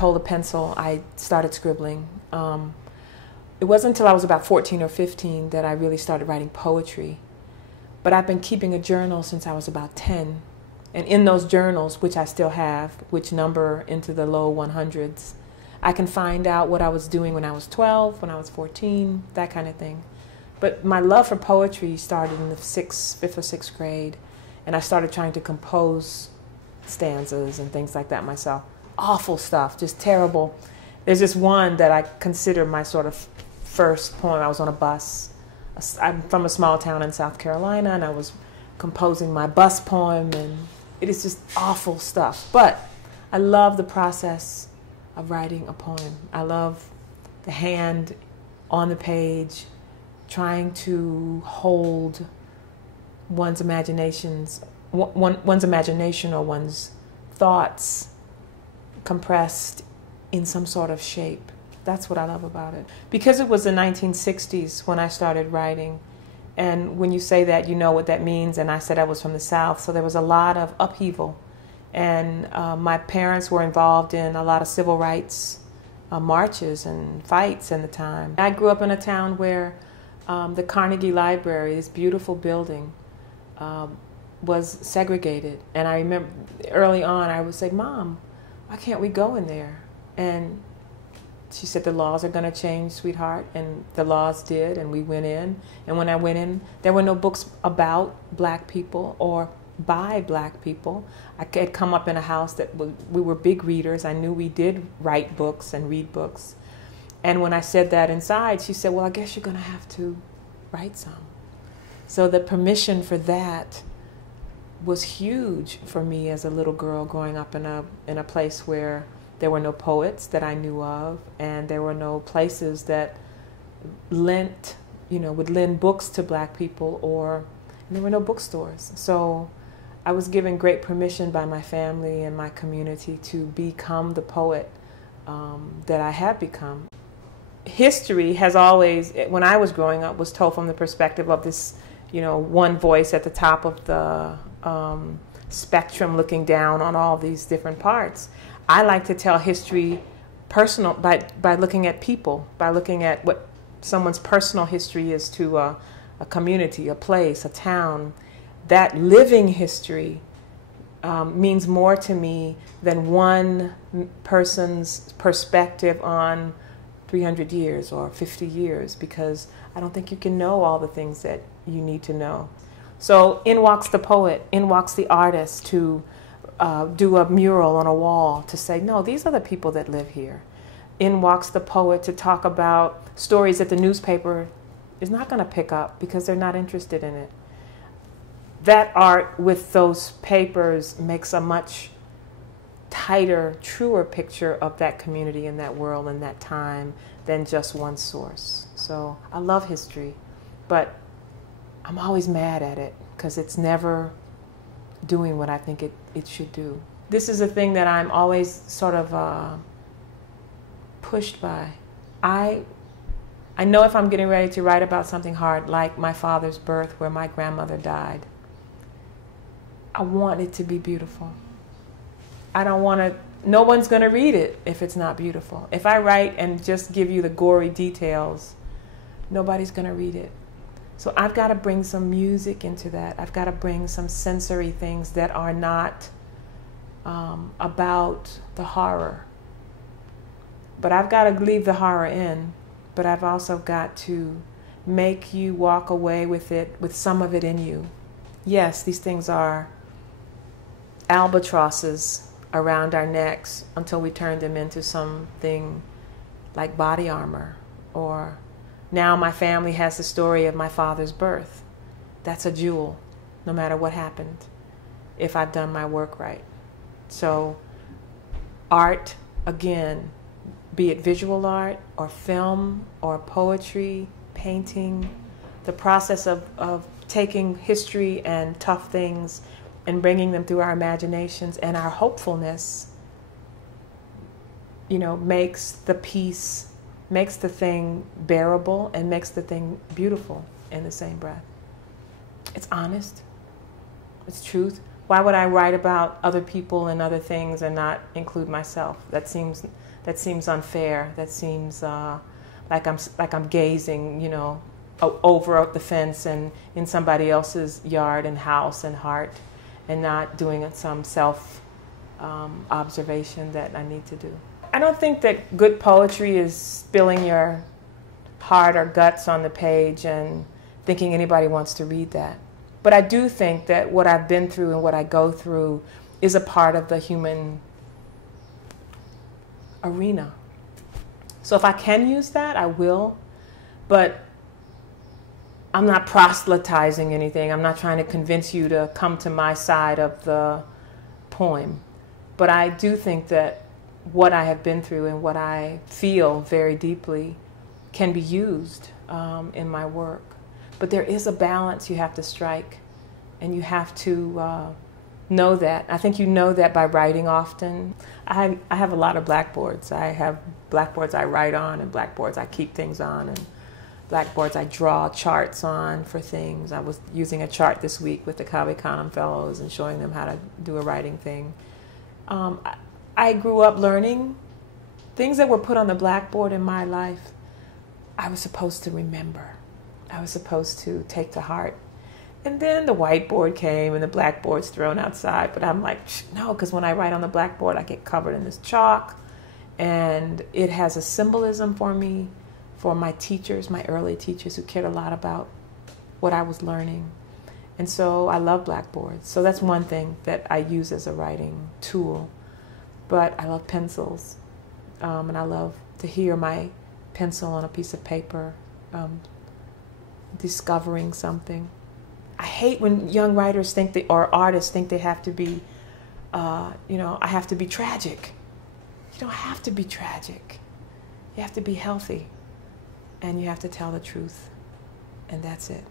hold a pencil, I started scribbling. It wasn't until I was about 14 or 15 that I really started writing poetry. But I've been keeping a journal since I was about 10. And in those journals, which I still have, which number into the low 100s, I can find out what I was doing when I was 12, when I was 14, that kind of thing. But my love for poetry started in the fifth or sixth grade, and I started trying to compose stanzas and things like that myself. Awful stuff, just terrible. There's this one that I consider my sort of first poem. I was on a bus. I'm from a small town in South Carolina, and I was composing my bus poem, and it is just awful stuff. But I love the process of writing a poem. I love the hand on the page, trying to hold one's imagination or one's thoughts compressed in some sort of shape. That's what I love about it. Because it was the 1960s when I started writing, and when you say that, you know what that means, and I said I was from the South, so there was a lot of upheaval. And my parents were involved in a lot of civil rights marches and fights in the time. I grew up in a town where the Carnegie Library, this beautiful building, was segregated. And I remember early on I would say, "Mom, why can't we go in there?" And she said, "The laws are going to change, sweetheart." And the laws did, and we went in. And when I went in, there were no books about black people or by black people. I had come up in a house that we were big readers. I knew we did write books and read books. And when I said that inside, she said, "Well, I guess you're going to have to write some." So the permission for that was huge for me as a little girl growing up in a place where there were no poets that I knew of, and there were no places that would lend books to black people, and there were no bookstores. So I was given great permission by my family and my community to become the poet that I have become. History has always, when I was growing up, was told from the perspective of this, one voice at the top of the spectrum looking down on all these different parts. I like to tell history personal by looking at people, by looking at what someone's personal history is to a community, a place, a town. That living history means more to me than one person's perspective on 300 years or 50 years, because I don't think you can know all the things that you need to know. So in walks the poet, in walks the artist to do a mural on a wall to say, no, these are the people that live here. In walks the poet to talk about stories that the newspaper is not going to pick up because they're not interested in it. That art with those papers makes a much tighter, truer picture of that community and that world and that time than just one source. So I love history, but I'm always mad at it because it's never doing what I think it should do. This is a thing that I'm always sort of pushed by. I know if I'm getting ready to write about something hard, like my father's birth, where my grandmother died, I want it to be beautiful. I don't want to, no one's going to read it if it's not beautiful. If I write and just give you the gory details, nobody's going to read it. So I've got to bring some music into that. I've got to bring some sensory things that are not about the horror. But I've got to leave the horror in, but I've also got to make you walk away with it, with some of it in you. Yes, these things are albatrosses around our necks until we turn them into something like body armor. Or now my family has the story of my father's birth. That's a jewel, no matter what happened, if I've done my work right. So art, again, be it visual art or film or poetry, painting, the process of taking history and tough things and bringing them through our imaginations and our hopefulness, makes the piece, makes the thing bearable and makes the thing beautiful in the same breath. It's honest. It's truth. Why would I write about other people and other things and not include myself? That seems that seems unfair, that seems like I'm gazing, you know, over the fence and in somebody else's yard and house and heart, and not doing some self observation that I need to do. I don't think that good poetry is spilling your heart or guts on the page and thinking anybody wants to read that. But I do think that what I've been through and what I go through is a part of the human arena. So if I can use that, I will. But I'm not proselytizing anything. I'm not trying to convince you to come to my side of the poem. But I do think that what I have been through and what I feel very deeply can be used in my work. But there is a balance you have to strike, and you have to know that. I think you know that by writing often. I have a lot of blackboards. I have blackboards I write on, and blackboards I keep things on, and blackboards I draw charts on for things. I was using a chart this week with the Cave Canem Fellows and showing them how to do a writing thing. I grew up learning things that were put on the blackboard in my life. I was supposed to remember. I was supposed to take to heart. And then the whiteboard came and the blackboard's thrown outside. But I'm like, no, because when I write on the blackboard, I get covered in this chalk. And it has a symbolism for me, for my teachers, my early teachers who cared a lot about what I was learning. And so I love blackboards. So that's one thing that I use as a writing tool. But I love pencils. And I love to hear my pencil on a piece of paper, discovering something. I hate when young writers think or artists think they have to be, you know, I have to be tragic. You don't have to be tragic. You have to be healthy, and you have to tell the truth, and that's it.